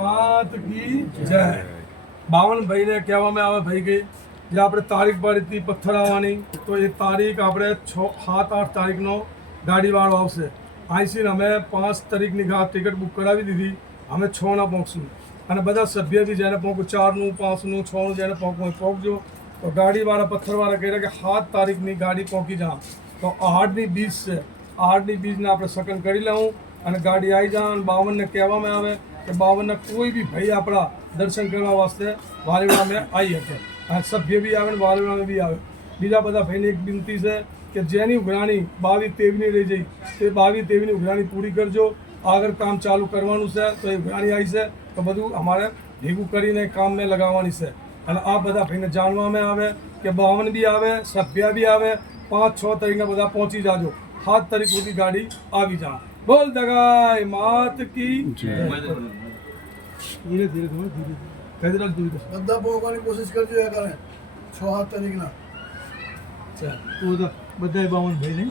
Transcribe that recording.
માત કી જય। બાવન ભાઈને કહેવામાં આવે ભાઈ કે જે આપણે તારીખ પાડી હતી પથ્થર આવવાની, તો એ તારીખ આપણે 7-8 તારીખનો ગાડીવાળો આવશે। અહીંથી અમે 5 તારીખની ટિકિટ બુક કરાવી દીધી, અમે 6ના પહોંચશું। અને બધા સભ્ય બી જેને પહોંચું 4નું 5નું 6નું જેને પહોંચવું પહોંચજો। તો ગાડીવાળા પથ્થરવાળા કહે કે 7 તારીખની ગાડી પહોંચી જા, તો 8ની બીજ છે, 8ની બીજને આપણે સકન કરી લઉં અને ગાડી આવી જા। 52ને કહેવામાં આવે કે 52ના કોઈ બી ભાઈ આપણા દર્શન કરવા વાસ્તે વાલીવાડામાં આવી શકે, અને સભ્ય બી આવે ને વાલીવાડામાં બી આવે। બીજા બધા ભાઈને એક વિનંતી છે કે જેની ઉઘરાણી 22-23ની રહી જઈ તે 22-23ની ઉઘરાણી પૂરી કરજો। આગળ કામ ચાલુ કરવાનું છે, તો એ ઉઘરાણી આવી છે તો બધું અમારે ભેગું કરીને કામને લગાવવાની છે। અને આ બધા ભાઈને જાણવામાં આવે કે 52 બી આવે, સભ્ય બી આવે, 5-6 તારીખના બધા પહોંચી જાજો। 7 તારીખ સુધી ગાડી આવી જા। બોલ દગાઈ માત કી જય। ધીરે ધીરે બધા પહોંચવાની કોશિશ કરજો એ કરે 6-7 તારીખના। બધા 52 ભાઈ નહીં।